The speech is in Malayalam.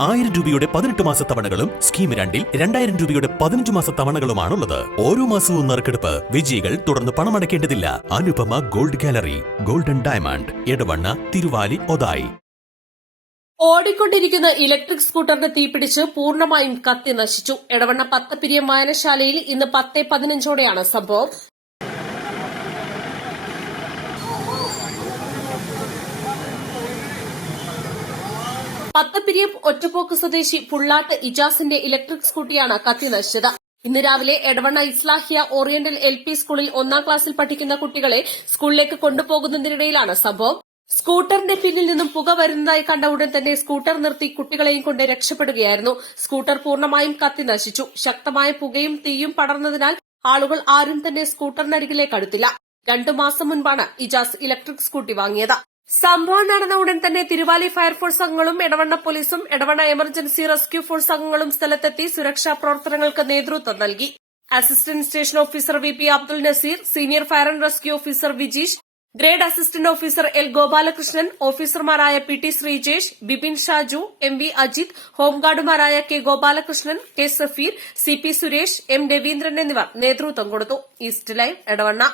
ആയിരം രൂപയുടെ പതിനെട്ട് മാസ തവണകളും സ്കീം രണ്ടിൽ രണ്ടായിരം രൂപയുടെ പതിനഞ്ച് മാസ തവണകളുമാണുള്ളത്. ഓരോ മാസവും നറുക്കെടുപ്പ് വിജയികൾ തുടർന്ന് പണമടയ്ക്കേണ്ടതില്ല. Anupama gold gallery golden diamond Edavanna Thiruvali Othayi. ഓടിക്കൊണ്ടിരിക്കുന്ന ഇലക്ട്രിക് സ്കൂട്ടറിന് തീപിടിച്ച് പൂർണമായും കത്തി നശിച്ചു. എടവണ്ണ പത്തപ്പിരിയം വായനശാലയിൽ ഇന്ന് പത്ത് പതിനഞ്ചോടെയാണ് സംഭവം. പത്തപ്പിരിയം ഒറ്റപ്പോക്ക് സ്വദേശി പുള്ളാട്ട് ഇജാസിന്റെ ഇലക്ട്രിക് സ്കൂട്ടിയാണ് കത്തി നശിച്ചത്. ഇന്ന് രാവിലെ Edavanna Islahiya oriental L P സ്കൂളിൽ ഒന്നാം ക്ലാസ്സിൽ പഠിക്കുന്ന കുട്ടികളെ സ്കൂളിലേക്ക് കൊണ്ടുപോകുന്നതിനിടയിലാണ് സംഭവം. സ്കൂട്ടറിന്റെ പിന്നിൽ നിന്നും പുക വരുന്നതായി കണ്ട ഉടൻ തന്നെ സ്കൂട്ടർ നിർത്തി കുട്ടികളെയും കൊണ്ട് രക്ഷപ്പെടുകയായിരുന്നു. സ്കൂട്ടർ പൂർണമായും കത്തി നശിച്ചു. ശക്തമായ പുകയും തീയും പടർന്നതിനാൽ ആളുകൾ ആരും തന്നെ സ്കൂട്ടറിനരികിലേക്ക് അടുത്തില്ല. രണ്ടു മാസം മുൻപാണ് ഇജാസ് ഇലക്ട്രിക് സ്കൂട്ടി വാങ്ങിയത്. സംഭവം നടന്ന ഉടൻ തന്നെ തിരുവാലി ഫയർഫോഴ്സ് അംഗങ്ങളും എടവണ്ണ പോലീസും എടവണ്ണ എമർജൻസി റെസ്ക്യൂ ഫോഴ്സ് അംഗങ്ങളും സ്ഥലത്തെത്തി സുരക്ഷാ പ്രവർത്തനങ്ങൾക്ക് നേതൃത്വം നൽകി. Assistant station officer V P Abdul Naseer senior fire and rescue officer Vijeesh grade assistant officer L Gopalakrishnan ഓഫീസർമാരായ P T Sreejesh Bipin Shaju M V Ajith ഹോംഗാർഡുമാരായ K Gopalakrishnan K Safeer C P Suresh M Raveendran എന്നിവർ നേതൃത്വം കൊടുത്തു. East line Edavanna.